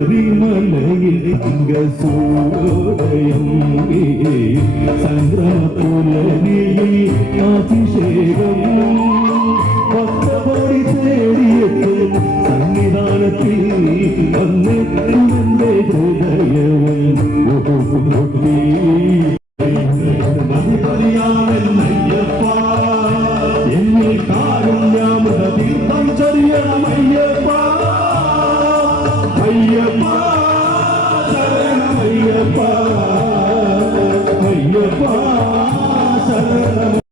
ശബരിമലയിൽ അംഗസൂരോദയം സംഗ്രഹപുലരിയിൽ അഭിഷേകം ഭക്തപടി തേടിയെത്തും സന്നിധാനത്തിൽ വന്നെത്തുമെന്റെ ഹൃദയവും ഒഴുകുന്നൊട്ടി മതിപതിയാണെന്നയ്യപ്പ എന്നിൽ കാരുണ്യാമൃത തീർത്ഥം ചൊരിയണമയ്യപ്പ അയ്യപ്പ ശരണമയ്യപ്പ അയ്യപ്പ ശരണം